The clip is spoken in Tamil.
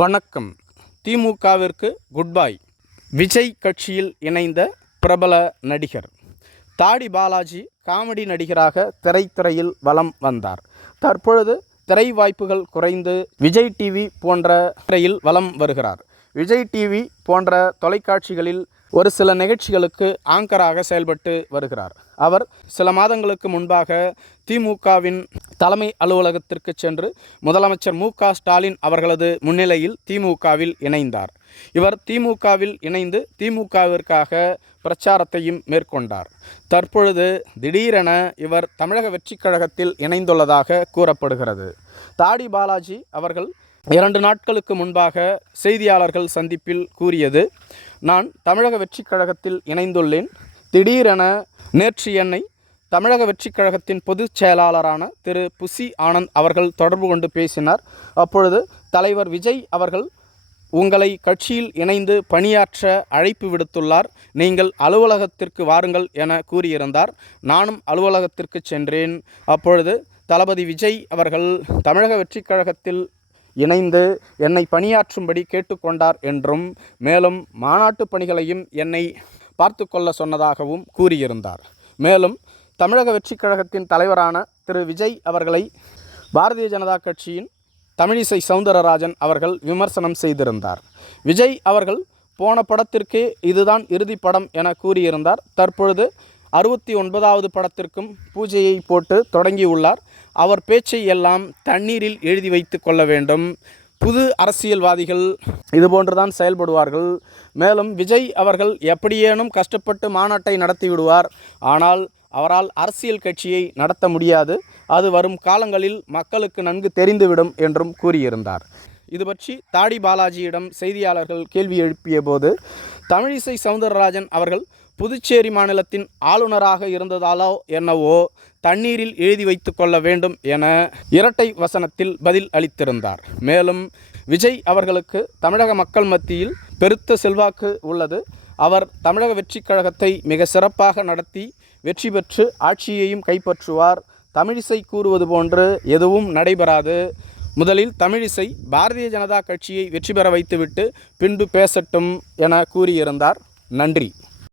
வணக்கம். திமுகவிற்கு குட்பாய். விஜய் கட்சியில் இணைந்த பிரபல நடிகர் தாடி பாலாஜி காமெடி நடிகராக திரைத்துறையில் வலம் வந்தார். தற்பொழுது திரை வாய்ப்புகள் குறைந்து விஜய் டிவி போன்ற திரையில் வலம் வருகிறார். விஜய் டிவி போன்ற தொலைக்காட்சிகளில் ஒரு சில நிகழ்ச்சிகளுக்கு ஆங்கராக செயல்பட்டு வருகிறார். அவர் சில மாதங்களுக்கு முன்பாக திமுகவின் தலைமை அலுவலகத்திற்கு சென்று முதலமைச்சர் மு.க.ஸ்டாலின் அவர்களது முன்னிலையில் திமுகவில் இணைந்தார். இவர் திமுகவில் இணைந்து திமுகவிற்காக பிரச்சாரத்தையும் மேற்கொண்டார். தற்பொழுது திடீரென இவர் தமிழக வெற்றிக் கழகத்தில் இணைந்துள்ளதாக கூறப்படுகிறது. தாடி பாலாஜி அவர்கள் 2 நாட்களுக்கு முன்பாக செய்தியாளர்கள் சந்திப்பில் கூறியது, நான் தமிழக வெற்றிக் கழகத்தில் இணைந்துள்ளேன். திடீரென நேற்று என்னை தமிழக வெற்றிக் கழகத்தின் பொதுச் செயலாளரான திரு புசி ஆனந்த் அவர்கள் தொடர்பு கொண்டு பேசினார். அப்பொழுது தலைவர் விஜய் அவர்கள் உங்களை கட்சியில் இணைந்து பணியாற்ற அழைப்பு விடுத்துள்ளார். நீங்கள் அலுவலகத்திற்கு வாருங்கள் என கூறியிருந்தார். நானும் அலுவலகத்திற்கு சென்றேன். அப்பொழுது தளபதி விஜய் அவர்கள் தமிழக வெற்றிக் கழகத்தில் இணைந்து என்னை பணியாற்றும்படி கேட்டுக்கொண்டார் என்றும், மேலும் மாநாட்டு பணிகளையும் என்னை பார்த்து கொள்ள சொன்னதாகவும் கூறியிருந்தார். மேலும் தமிழக வெற்றிக் கழகத்தின் தலைவரான திரு விஜய் அவர்களை பாரதிய ஜனதா கட்சியின் தமிழிசை சவுந்தரராஜன் அவர்கள் விமர்சனம் செய்திருந்தார். விஜய் அவர்கள் போன படத்திற்கே இதுதான் இறுதி படம் என கூறியிருந்தார். தற்பொழுது 69வது படத்திற்கும் பூஜையை போட்டு தொடங்கியுள்ளார். அவர் பேச்சை எல்லாம் தண்ணீரில் எழுதி வைத்து கொள்ள வேண்டும். புது அரசியல்வாதிகள் இதுபோன்றுதான் செயல்படுவார்கள். மேலும் விஜய் அவர்கள் எப்படியேனும் கஷ்டப்பட்டு மாநாட்டை நடத்தி விடுவார். ஆனால் அவரால் அரசியல் கட்சியை நடத்த முடியாது. அது வரும் காலங்களில் மக்களுக்கு நன்கு தெரிந்துவிடும் என்றும் கூறியிருந்தார். இது பற்றி தாடி பாலாஜியிடம் செய்தியாளர்கள் கேள்வி எழுப்பிய போது, தமிழிசை சவுந்தரராஜன் அவர்கள் புதுச்சேரி மாநிலத்தின் ஆளுநராக இருந்ததாலோ என்னவோ தண்ணீரில் எழுதி வைத்து கொள்ள வேண்டும் என இரட்டை வசனத்தில் பதில் அளித்திருந்தார். மேலும் விஜய் அவர்களுக்கு தமிழக மக்கள் மத்தியில் பெருத்த செல்வாக்கு உள்ளது. அவர் தமிழக வெற்றிக் கழகத்தை மிக சிறப்பாக நடத்தி வெற்றி பெற்று ஆட்சியையும் கைப்பற்றுவார். தமிழிசை கூறுவது போன்று எதுவும் நடைபெறாது. முதலில் தமிழிசை பாரதிய ஜனதா கட்சியை வெற்றி பெற வைத்துவிட்டு பின்பு பேசட்டும் என கூறியிருந்தார். நன்றி.